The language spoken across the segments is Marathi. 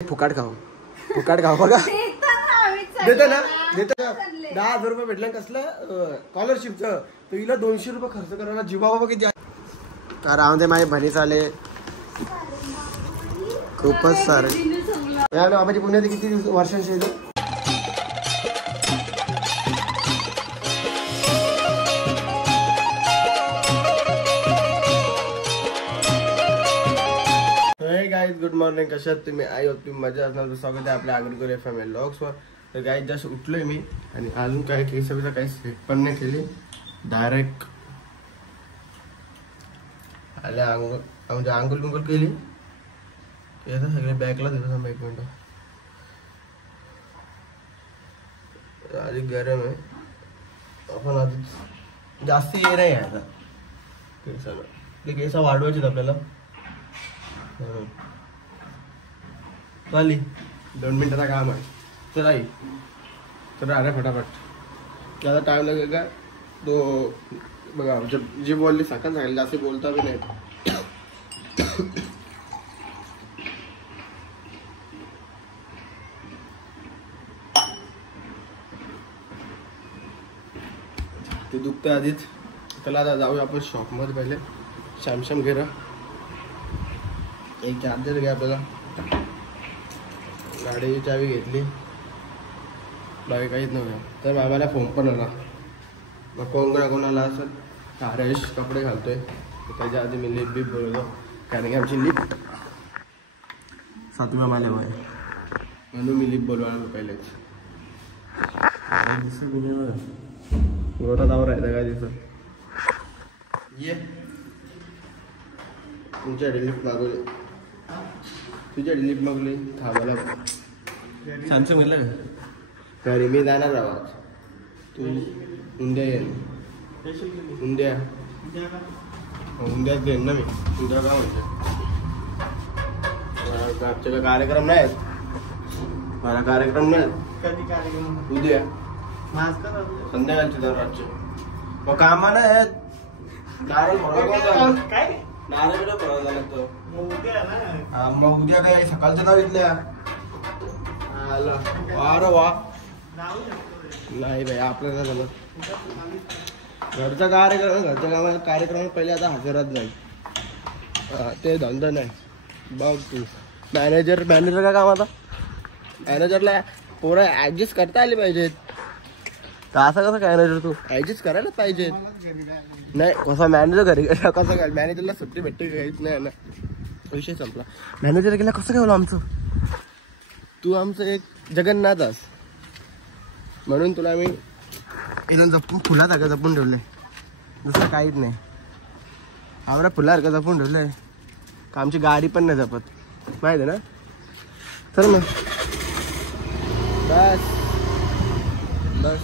फुकाट खाऊ बघा. देता ना 10,000 रुपये भेटले कसलं स्कॉलरशिपचं, तर हिला 200 रुपये खर्च करायला जीवा बाबा किती. राहून दे माझे बनीच आले खूपच सारे. बाबाची पुण्यात किती वर्षांची येते. गाइस गुड मॉर्निंग, कशात तुम्ही. आई होप तुम्ही मजा असणार. स्वागत आहे आपल्या आगरकर FM व्लॉग्सवर. तर गाइस जस्ट उठलोय मी आणि अजून काही केसाचा काही स्टेप पण नाही केली. डायरेक्ट आले आंघोळ, म्हणजे आंघोळ बिंघोळ केली. येतं सगळे बॅगला देतो थांबा 1 मिनिट. आधी गरम आहे आपण आधी जास्त हे नाही आहे आता केसाला. ते केस वाढवायचे आपल्याला. चाली 2 मिनिटाचा काम आहे. चल आई तर अरे फटाफट ज्यादा टाइम लागेल का तो बघा. जी बोलली सकाळ सांगेल जास्त बोलता भी नाही. ते दुखतं आधीच. चला आता जाऊया आपण शॉपमध्ये. पहिले सॅमसंग घे. एक चार्जर घ्या आपल्याला. गाडीची चावी घेतली. बाकी काहीच नव्हतं. तर मामाला फोन पण आला. मग फोन कोणाला असं हरेश कपडे घालतोय. त्याच्या आधी मी लिप बीप बोलवतो कारण की आमची लिप 7व्या माल्यावर आहे म्हणून मी लिप बोलवायला पहिलेच. गोरा दावर आहे काय दिसत. ये तुमच्या लिप मागवली. तुझ्या लिप मागवली. थांबायला सॅमसंग म्हटलं का घरी मी जाणार आवाज. तू उद्या ये. उद्याच देईन ना मी. उद्या का म्हणते आमच्या कार्यक्रम नाही. मला कार्यक्रम नाही. उद्या संध्याकाळचे दररोजचे मग कामा नाही. नारळ फळा लागतो. मग उद्या काय सकाळचं नाव घेतल्या. अरे वा नाही बाई आपल्याला झालं. घरचा कार्यक्रम पहिले आता हजरात जाईल. ते धंदा नाही. बघ तू मॅनेजर काय काम. आता मॅनेजरला पोरं ऍडजस्ट करता आले पाहिजेत. तर असं कसं काय मॅनेजर तू ऍडजस्ट करायला पाहिजेत. नाही कसा मॅनेजर घरी कसं काय. मॅनेजरला सुट्टी भेटते काहीच नाही ना. विषय संपला. मॅनेजर गेला कसं काय बोला आमचं. तू आमचं एक जगन्नाथ अस म्हणून तुला मी इथून जपून फुलासारखं जपून ठेवलंय. दुसरं काहीच नाही. आवडा फुलासारखं जपून ठेवलंय का आमची गाडी पण नाही जपत माहिती आहे ना. चल मग बस बस.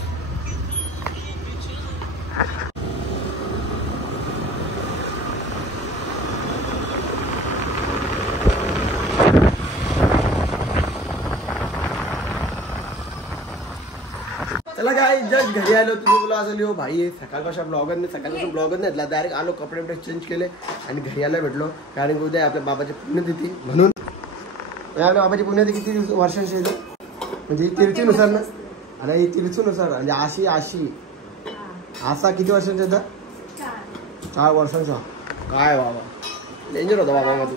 चला काय जस्ट घरी आलो. तुम्ही बोला असं लिहो भाई सकाळपासून ब्लॉगर नाही. सकाळपासून ब्लॉगर नाही घेतला. डायरेक्ट आलो कपडे बिपडे चेंज केले आणि घरी यायला भेटलो कारण की उद्या आपल्या बाबाची पुण्यतिथी म्हणून. आपल्या बाबाची पुण्यतिथी किती वर्षांची येते म्हणजे तिरचीनुसार ना. अरे ही तिरचीनुसार म्हणजे आशी असा किती वर्षांचा येतं. 4 वर्षांचा. काय बाबा डेंजर होता बाबा मग तू.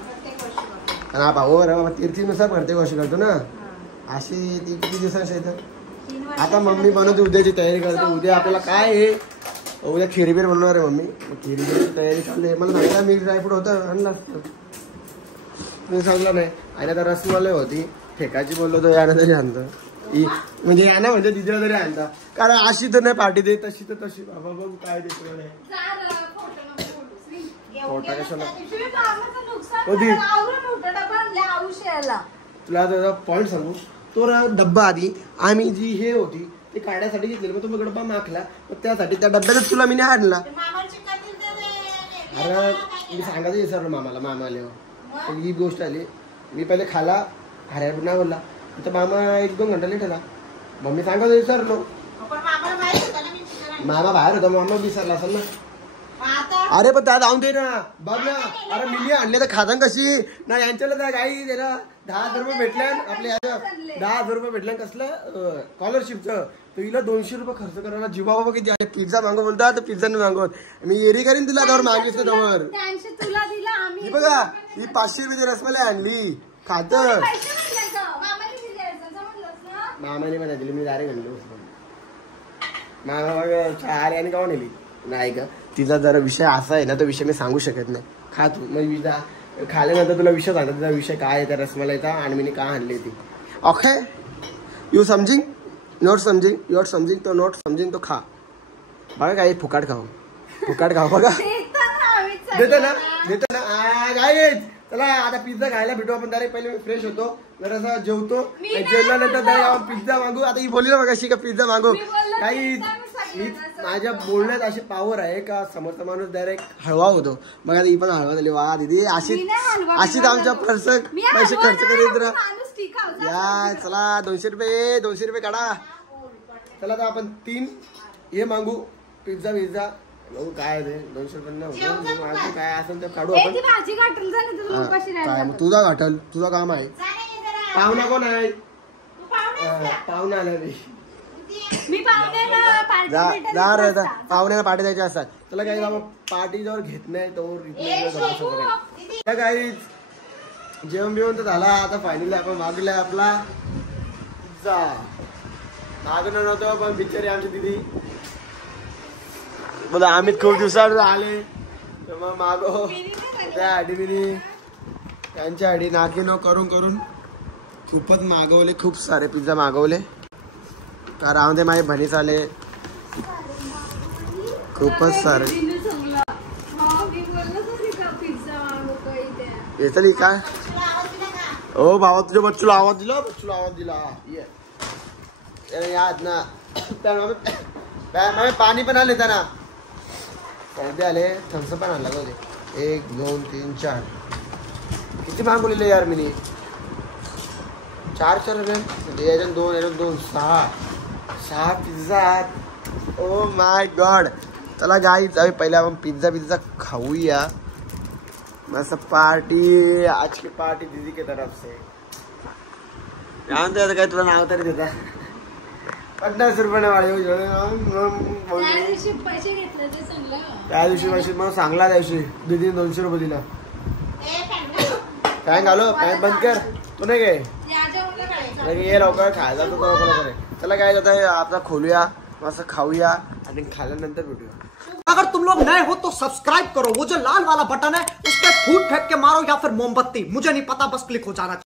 हा भाऊ अरे बाबा तिरचीनुसार प्रत्येक वर्ष करतो ना. अशी ती किती दिवसांची येतं. आता मम्मी बनवते उद्याची तयारी करते. उद्या आपल्याला काय आहे उद्या खिरीबीर बनवणार आहे मम्मी. खिरीबीरची तयारी चालली आहे. मला सांगितलं मिक्स ड्रायफ्रूट होतं आणलं असतं. तुम्ही सांगलं नाही. आणि आता रसमलाई होती फेकायची बोललो तर यानं तरी आणतं. म्हणजे यानं म्हणजे तिथं तरी आणता कारण अशी तर नाही पार्टी दे तशी तर तशी. बाबा बघ काय देतो फोटा कशाला. तुला आता पॉईंट सांगू. तो डब्बा आधी आम्ही जी हे होती ते काढण्यासाठी घेतलेली. मग तो डब्बा मागला. मग त्यासाठी त्या डब्यातच तुला मी नाही आणला. अरे मी सांगायचं विसरलो मामाला ही गोष्ट आली. मी पहिले खाला हऱ्या नाही बोलला तर मामा 1-2 घंटा लेट आला. मग मी सांगायचं विसरलो. मामा बाहेर होता. मामा विसरला असेल ना. अरे पण त्या जाऊन दे ना. बघ ना. अरे मिली आणले तर खातान कशी ना यांच्याला त्या गाई त्याला 10,000 रुपये भेटले आपल्या 10,000 रुपये भेटले कसलं स्कॉलरशिपचं. तर हिला 200 रुपये खर्च करायला जीवा बाबा किती आले. पिझ्झा मागव बोलता तर पिझ्झा नाही मागवत. मी एरी करीन तुला त्यावर मागितलं त्यावर. ही बघा ही 500 रुपयाची रसमलाई आणली खात मामाने पण दिली. मी डायरेक्ट आणलो मामा चार आणि काऊन नेली नाही का. तिचा जरा विषय असा आहे ना तो विषय मी सांगू शकत नाही. खा तू मग विजा खाल्यानंतर तुला विषय सांगतो तुझा विषय काय आहे त्या रसमलाईचा आणि मी का आणली ती. ओके यू समजिंग नॉट समजिंग युअर समजिंग तो नॉट समजिंग तो खा. बघा काय फुकाट खाऊ बघा देतो ना काय. चला आता पिझ्झा खायला भेटू आपण. डायरेक्ट पहिले मी फ्रेश होतो जरासा जेवतो जेवल्यानंतर डायरेक्ट पिझ्झा मागू. आता ही बोलली ना बघा अशी का पिझ्झा मागू. काही माझ्या बोलण्यात अशी पावर आहे का समोरचा माणूस डायरेक्ट हळवा होतो. मग आता ही पण हळवा झाली. वा दीदी अशीच आमच्या पैसे खर्च करीत या. चला 200 रुपये काढा. चला आता आपण 3 हे मागू पिझ्झा काय ते 200 रुपये काय असेल ते काढू आपण. काय मग तुझा गाठल तुझं काम आहे. पाहुणा कोण आहे. पाहुणा आला पाहुण्याला पार्टी द्यायची असतात. त्याला काही बाबा पार्टी जवळ घेत नाही तर काही जेवण बिवण तर झाला. आता फायनली आपण मागलाय आपला पिझ्झा. मागणं नव्हतं पण बिचारी आमची दिदी बोला आम्ही खूप दिवसावर आले तर मग मागो त्या आडीबिनी त्यांच्या आडी नाकिनो करून खूपच मागवले. खूप सारे पिझ्झा मागवले. तर राहून माझे बनीच आले खूपच सारे. येतली काय ओ भावा तुझ्या बच्चूला आवाज दिला याद ना. पाणी पण आले त्यांना काय आले थम्सअप पण आणला का. 1 2 3 4 किती मागवलेले यार मी 4 याच्यात 2 6 पिझ्झा. Oh my God. चला गाईज अभी पहले आपण पिझ्झा खाऊया मस्त. पार्टी आज की पार्टी दीदी के तरफ से. काय तुला नाव तरी देता 50 रुपये वाढ त्या दिवशी पैसे मग सांगला त्या दिवशी दीदी 200 रुपये दिला. काय घालो पॅन्ट बंद कर तू नाही काय ये लवकर खायला तू लवकर. चला काय जाता आता खोलूया मस्त खाऊया आणि खाल्यानंतर भेटूया. अगर तुम लोग नए हो तो सब्सक्राइब करो. वो जो लाल वाला बटन है उस पर फूट फेंक के मारो या फिर मोमबत्ती मुझे नहीं पता बस क्लिक हो जाना चाहिए.